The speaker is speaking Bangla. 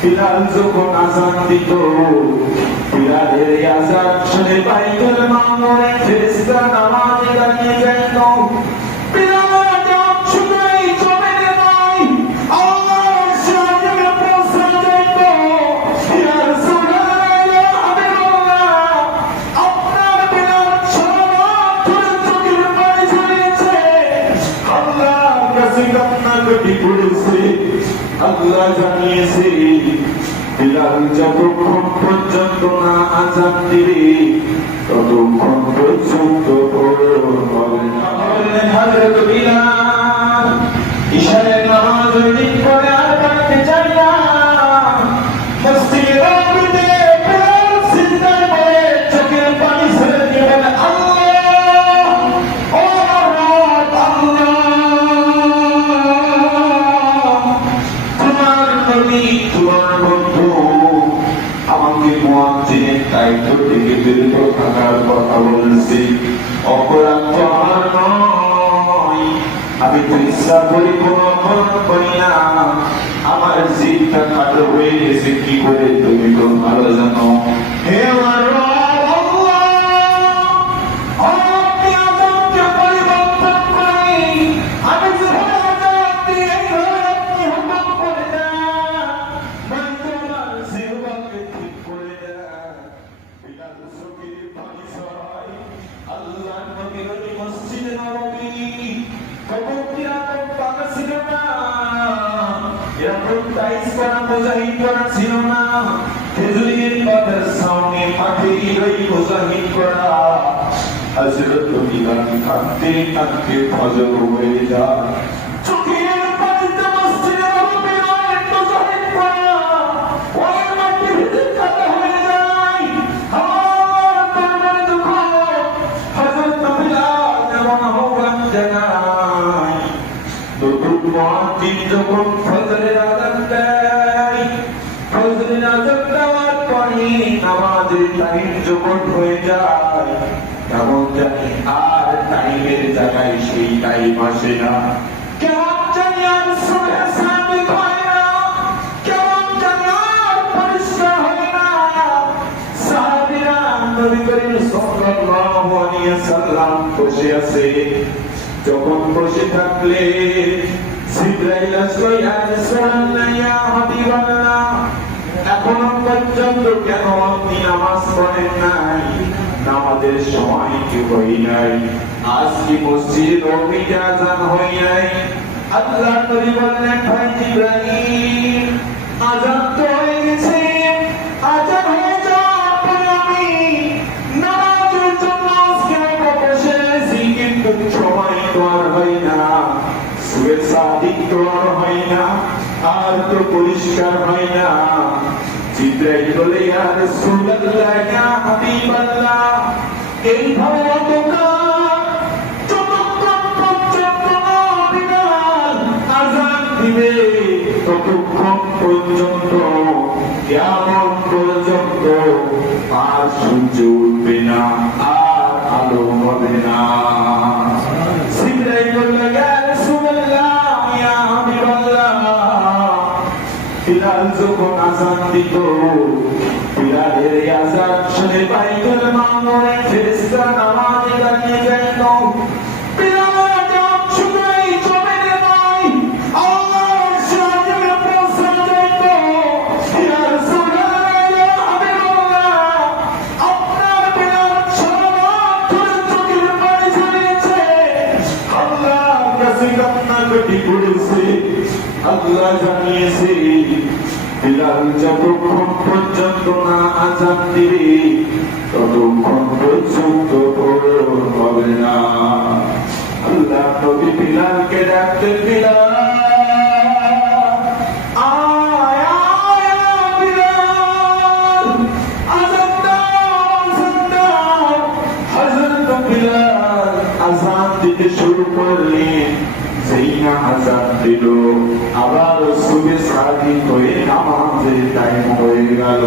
বিলাল যখন আযান দিত, বিলালের আযান শুনে বাইতুল মামুরে ফেরেশতা নামাজে দাঁড়িয়ে যেত। বিলালের আযান শুনেই জমিনে নাই আল্লাহর শানে পৌঁছে যেত। ইয়া রাসূলুল্লাহ, ইয়া হাবিবাল্লাহ, আপনার বিলাল সারারাত ধরে চোখের পানি ঝরিয়েছে, আল্লাহর কাছে কান্নাকাটি করেছে। আল্লাহ জানিয়েছে বিলাল যতক্ষণ পর্যন্ত না আযান দিবে ততক্ষণ পর্যন্ত বলবেন হযরত বিলাল ইশারের নামাজ দিন করে আর পড়তে চাই না। মসজিদের নববীতে বিলাল সিজদায় পড়ে চোখের পানি ছেড়ে দিয়ে বলে, আল্লাহ, ও রব, আল্লাহ, তোমার বন্ধু আমাকে মুয়াজ্জিনের দায়িত্ব থেকে বিরত থাকার কথা বলেছে। অপরাধ তো আমার নয়, আমি তো ইচ্ছা করি কোনো অপরাধ করি না। আমার জিদটা খাটো হয়ে গেছে কি করে তুমি তো ভালো জানো। হে আমার রব, আপনি আযানকে পরিবর্তন করে আমি যেভাবে আযান দিই এইভাবে আপনি হুকুম করে দেন, তোমার জিহ্বাকে ঠিক করে দেন। বিলাল চোখের পানি ঝরায়। আল্লাহর নবীর ওই মসজিদে নববী কবর কিরাত পাকা ছিল না, এরকম টাইলস করা মুজাহিদ করা ছিল না, খেজুরের পাতার সামনে মাটির ওই মুজাহিদ করা। হযরত বিলাল কাঁদতে কাঁদতে ফজর হয়ে যায়। চোখের পানিতে মসজিদে নববীর ওই মুজাহিদ করা ওই মাটি ভিজে কাদা হয়ে যায়। আমার দরবারে দুঃখ, হযরত বিলাল যেমন আহ্বান জানায়, নতুন মুয়াজ্জিন যখন ফজরের আযান দেয়, ফজরের আযান দেওয়ার পরে নামাজের টাইম যখন হয়ে যায়, তেমন জানি আর টাইমের জায়গায় সেই টাইম আসে না। কেমন জানি আর সুবহে সাদিক হয় না, কেমন জানি আর পরিষ্কার হয় না। সাহাবীরা নবী করিম সাল্লাল্লাহু আলাইহি ওয়াসাল্লাম বসে আছে। যখন বসে থাকলে জিবরাইল আসলো, ইয়া রাসূলুল্লাহ, ইয়া হাবিবাল্লাহ, এখনো পর্যন্ত কেন আপনি নামাজ পড়েন নাই? নামাজের সময় কি হই নাই? আজ কি মসজিদে নববীতে আযান হই নাই? আল্লাহর নবী বললেন, ভাই জিবরাইল, আযান তো হয়ে গেছে, আযান হয়ে যাওয়ার পরে আমি নামাজের জন্য আজকে বসে আছি, কিন্তু সময় তো আর হয় না, সুবহে সাদিক তো আর হয় না, আর তো পরিষ্কার হয় না। জিবরাইল বলে, ইয়া রাসূলুল্লাহ, ইয়া হাবিবাল্লাহ, এইভাবে অন্ধকার যতক্ষণ পর্যন্ত না বিলাল আযান দিবে ততক্ষণ পর্যন্ত, কিয়ামত পর্যন্ত আর সূর্য উঠবে না, আর আলো হবে না। জিবরাইল বলল, ইয়া রাসূলুল্লাহ, ইয়া হাবিবাল্লাহ, বিলাল যখন আযান দিত, বিলালের আযান শুনে বাইতুল মামুরে ফেরেশতা নামাজে দাঁড়িয়ে যেত। বিলালের আযান শুনেই জমিনে নাই আল্লাহর শানে পৌঁছে যেত। ইয়া রাসূলুল্লাহ, ইয়া হাবিবাল্লাহ, আপনার বিলাল সারারাত ধরে চোখের পানি ঝরিয়েছে, আল্লাহর কাছে কান্নাকাটি করেছে। আল্লাহ জানিয়েছে বিলাল যতক্ষণ পর্যন্ত না আযান দিবে ততক্ষণ পর্যন্ত হবে না। আল্লাহ নবী বিলালকে ডাকতেন, বিলাল, আয় আয় বিলাল, আযান দাও, আযান দাও। হযরত বিলাল আযান দিতে শুরু করলেন। যেই না আযান দিল, আবার সুবহে সাদিক হয়ে নামাজের টাইম হয়ে গেল।